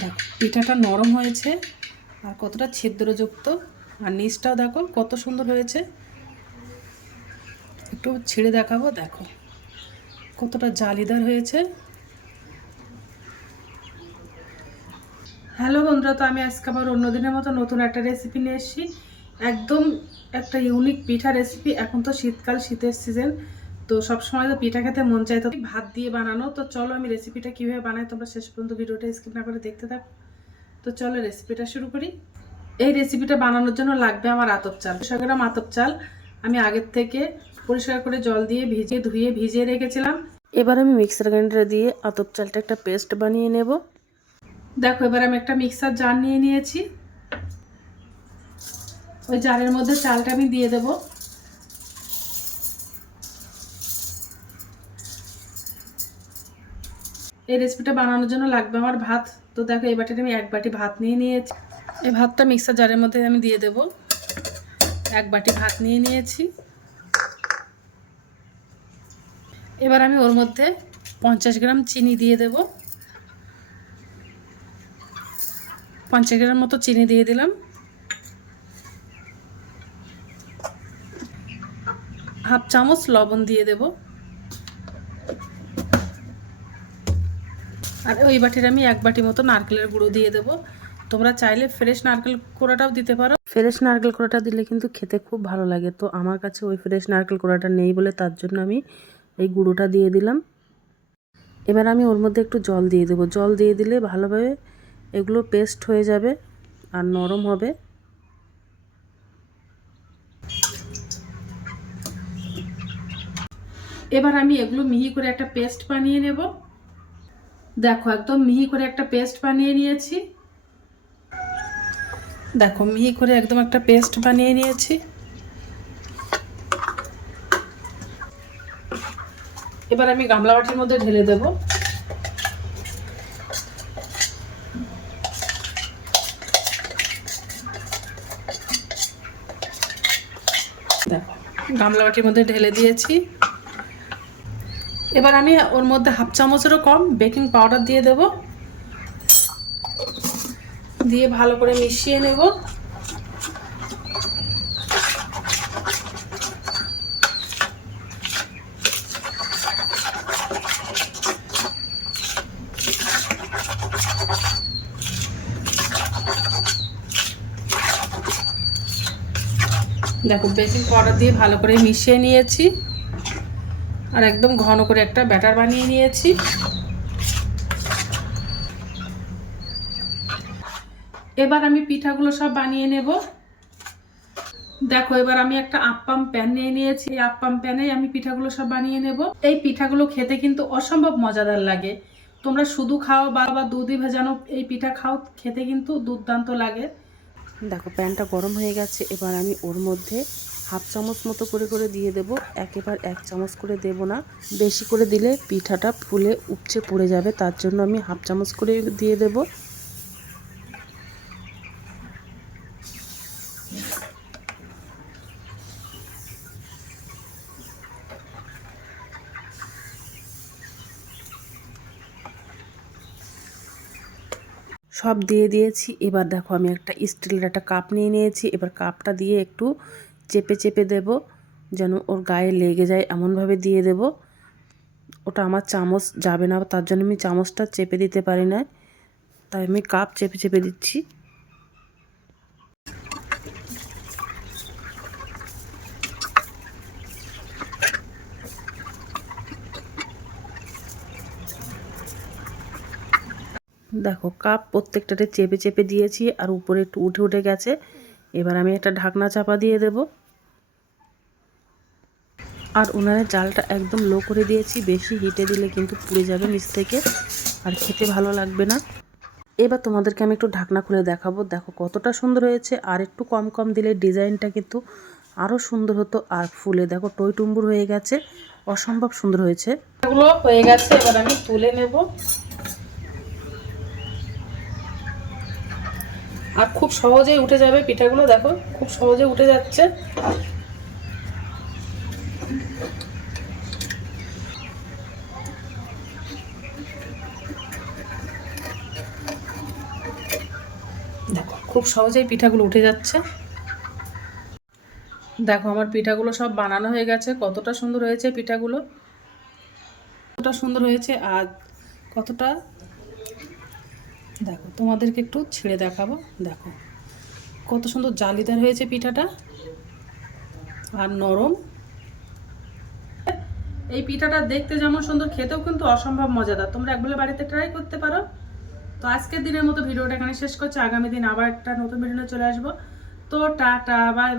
দেখো, পিঠাটা নরম হয়েছে আর কতটা ছিদ্রযুক্ত। আর নিচটাও দেখো, কত সুন্দর হয়েছে। একটু ছিঁড়ে দেখাবো, দেখো। কতটা জালিদার হয়েছে। হ্যালো বন্ধুরা, তো আমি আজকে আবার অন্য দিনের মতো নতুন একটা রেসিপি নিয়ে এসেছি। একদম একটা ইউনিক পিঠা রেসিপি এখন তো শীতকাল, শীতের সিজন তো সব সময় তো পিঠা খেতে মন চাই তো ভাত দিয়ে বানানো, তো চলো আমি রেসিপিটা কীভাবে বানাই, তোমরা শেষ পর্যন্ত ভিডিওটা স্কিপ না করে দেখতে থাকো। তো চলো রেসিপিটা শুরু করি। এই রেসিপিটা বানানোর জন্য লাগবে আমার আতপ চাল, দুশো গ্রাম আতপ চাল। আমি আগের থেকে পরিষ্কার করে জল দিয়ে ভিজিয়ে, ধুয়ে ভিজিয়ে রেখেছিলাম। এবার আমি মিক্সার গ্রাইন্ডারে দিয়ে আতপ চালটা একটা পেস্ট বানিয়ে নেব। দেখো, এবার আমি একটা মিক্সার জার নিয়ে নিয়েছি। ওই জারের মধ্যে চালটা আমি দিয়ে দেব। এই রেসিপিটা বানানোর জন্য লাগবে আমার ভাত। তো দেখো, এই বাটিতে আমি এক বাটি ভাত নিয়ে নিয়েছি। এই ভাতটা মিক্সার জারের মধ্যে আমি দিয়ে দেব। এক বাটি ভাত নিয়ে নিয়েছি। এবার আমি ওর মধ্যে পঞ্চাশ গ্রাম চিনি দিয়ে দেবো। পঞ্চাশ গ্রাম মতো চিনি দিয়ে দিলাম। হাফ চামচ লবণ দিয়ে দেব। আর ওই বাটির আমি এক বাটি মতো নারকেলের গুঁড়ো দিয়ে দেব। তোমরা চাইলে ফ্রেশ নারকেল কোড়াটাও দিতে পারো। ফ্রেশ নারকেল কোড়াটা দিলে কিন্তু খেতে খুব ভালো লাগে। তো আমার কাছে ওই ফ্রেশ নারকেল কোড়াটা নেই বলে তার জন্য আমি এই গুঁড়োটা দিয়ে দিলাম। এবার আমি ওর মধ্যে একটু জল দিয়ে দেবো। জল দিয়ে দিলে ভালোভাবে এগুলো পেস্ট হয়ে যাবে আর নরম হবে। এবার আমি এগুলো মিহি করে একটা পেস্ট বানিয়ে নেব। দেখো, একদম মিহি করে একটা পেস্ট বানিয়ে নিয়েছি। দেখো, মিহি করে একদম একটা পেস্ট বানিয়ে নিয়েছি। এবার আমি গামলা বাটির মধ্যে ঢেলে দেব। দেখো, গামলা বাটির মধ্যে ঢেলে দিয়েছি। এবার আমি ওর মধ্যে হাফ চামচেরও কম বেকিং পাউডার দিয়ে দেব। দিয়ে ভালো করে মিশিয়ে নেব। দেখো, বেকিং পাউডার দিয়ে ভালো করে মিশিয়ে নিয়েছি। আর একদম ঘন করে একটা ব্যাটার বানিয়ে নিয়েছি। এবার আমি পিঠাগুলো সব বানিয়ে নেব। দেখো, এবার আমি একটা আপ্পাম প্যান নিয়ে নিয়েছি। এই আপ্পাম প্যানে আমি পিঠাগুলো সব বানিয়ে নেব। এই পিঠাগুলো খেতে কিন্তু অসম্ভব মজাদার লাগে। তোমরা শুধু খাও বা বা দুধই ভেজানো এই পিঠা খাও, খেতে কিন্তু দুর্দান্ত লাগে। দেখো, প্যানটা গরম হয়ে গেছে। এবার আমি ওর মধ্যে হাফ চামচ মতো করে করে দিয়ে দেব। একেবার এক চামচ করে দেব না। বেশি করে দিলে পিঠাটা ফুলে উপচে পড়ে যাবে, তার জন্য আমি হাফ চামচ করে দিয়ে দেব। সব দিয়ে দিয়েছি। এবার দেখো আমি একটা স্টিলের একটা কাপ নিয়ে নিয়েছি। এবার কাপটা দিয়ে একটু চেপে চেপে দেব, যেন ওর গায়ে লেগে যায়, এমনভাবে দিয়ে দেব। ওটা আমার চামচ যাবে না, তার জন্য আমি চামচটা চেপে দিতে পারি না, তাই আমি কাপ চেপে চেপে দিচ্ছি। দেখো, কাপ প্রত্যেকটাতে চেপে চেপে দিয়েছি, আর উপরে একটু উঠে উঠে গেছে। এবার আমি একটা ঢাকনা চাপা দিয়ে দেব। আর উনানের জালটা একদম লো করে দিয়েছি, বেশি হিটে দিলে কিন্তু পুড়ে যাবে নিচ থেকে, আর খেতে ভালো লাগবে না। এবার তোমাদেরকে আমি একটু ঢাকনা খুলে দেখাবো। দেখো কতটা সুন্দর হয়েছে, আর একটু কম কম দিলে ডিজাইনটা কিন্তু আরও সুন্দর হতো, আর ফুলে দেখো টই টুম্বুর হয়ে গেছে, অসম্ভব সুন্দর হয়েছে। এগুলো হয়ে গেছে, এবার আমি তুলে নেব। আর খুব সহজেই উঠে যাবে পিঠাগুলো, দেখো, খুব সহজে উঠে যাচ্ছে। খুব সহজেই পিঠাগুলো উঠে যাচ্ছে। দেখো, আমার পিঠাগুলো সব বানানো হয়ে গেছে। কতটা সুন্দর হয়েছে পিঠাগুলো। কতটা সুন্দর হয়েছে আর কতটা দেখো, তোমাদেরকে একটু ছিঁড়ে দেখাবো। দেখো, কত সুন্দর জালিদার হয়েছে পিঠাটা। আর নরম। এই পিঠাটা দেখতে যেমন সুন্দর, খেতেও কিন্তু অসম্ভব মজাদার। তোমরা একবেলা বাড়িতে ট্রাই করতে পারো। তো আজকের দিনের মতো ভিডিওটা এখানে শেষ করছি। আগামী দিন আবার একটা নতুন ভিডিও চলে আসব। তো টাটা বাই বাই